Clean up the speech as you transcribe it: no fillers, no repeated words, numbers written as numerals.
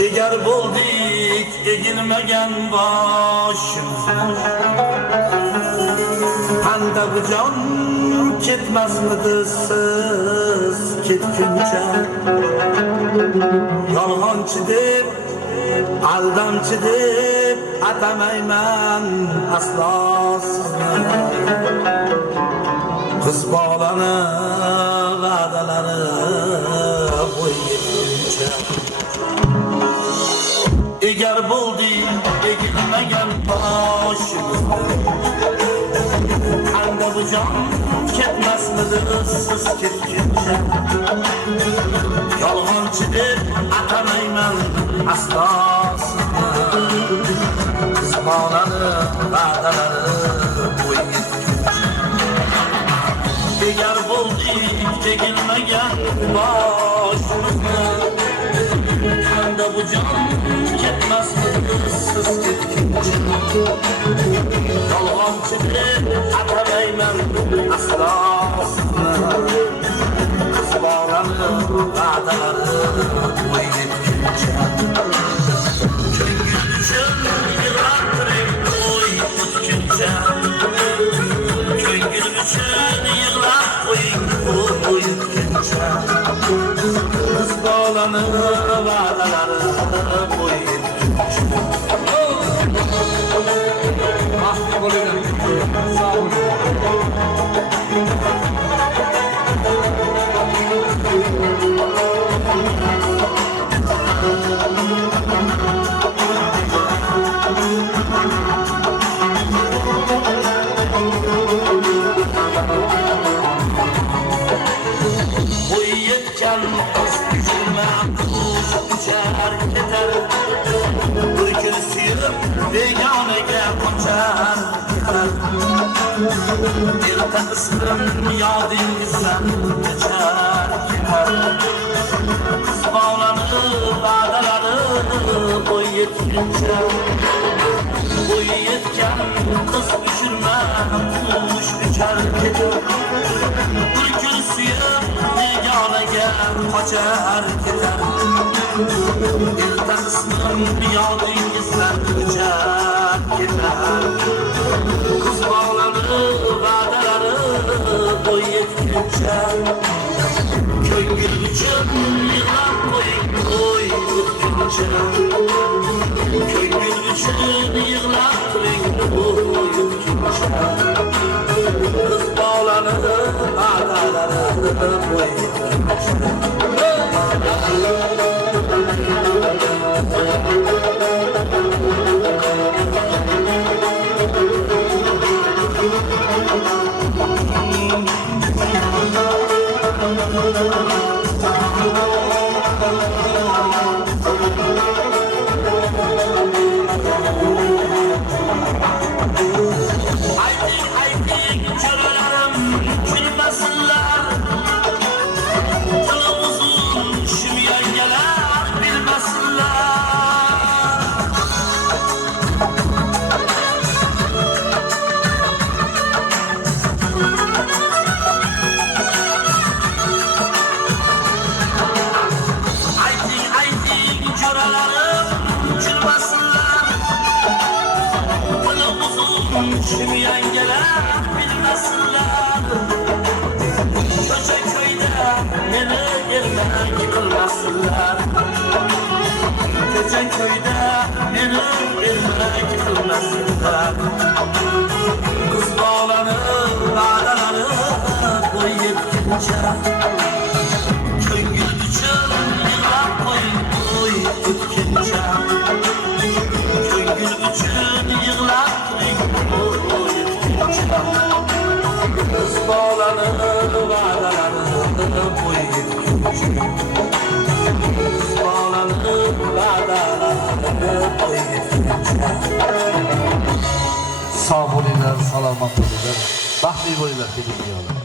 Eğer bulduk egilmegen başımıza Handa bu can ketmezmidi siz ketguncha Yolg'onchi deb aldamchi deb atamayman aslo sizni Kız bolani va'dalari bo'y yetguncha Eğer bulduk egilmegen başımızda Handa bu can ketmezmidi siz ketguncha Yolg'onchi deb atamayman aslo sizni Kız bolani va'dalari bo'y yetguncha Eğer bulduk egilmegen başımızda Handa bu can ketmezmidi siz ketguncha Yolg'onchi deb atamayman aslo sizni Kız bolani va'dalari bo'y yetguncha Ko'ngil uchun yig'lab turing to'y o'tguncha Ko'ngil uchun yig'lab qo'ying to'y o'tguncha Kız bolani va'dalari bo'y yetguncha Mahdi bo'linglar. Sog' bo'y yetgan qiz üzülme kuş uçar keter Bir gün suyup begonaga qochar ketar Erta ismim yodingizdan kechar ketar Kız bolani va'dalari bo'y yetguncha Bo'y yetgan qiz uchirma kush uchar ketar Bir kun suyup begonaga qochar ketar Erta ismim yodingizdan kechar ketar Kız bolani va'dalari bo'y yetguncha Ko'ngil uchun yig'lab qo'ying to'y o'tguncha Ko'ngil uchun yig'lab turing to'y o'tguncha Kız bolani va'dalari bo'y yetguncha Ayting jo'ralarim kulmasinlar Tili uzun shum yangalar bilmasinlar Ayting jo'ralarim kulmasinlar Tili uzun shum yangalar bilmasinlar Ko'cha ko'yda meni ermak qilmasinlar Ko'cha ko'yda meni ermak qilmasinlar Kız bolani va'dalari bo'y yetguncha Ko'ngil uchun yig'lab qo'ying to'y o'tguncha Ko'ngil uchun yig'lab turing to'y o'tguncha Kız bolani va'dalari bo'y yetguncha Kız bolani va'dalari bo'y yetguncha Sağ bo'linglar, salomat bo'linglar, baxtli bo'linglar, kelin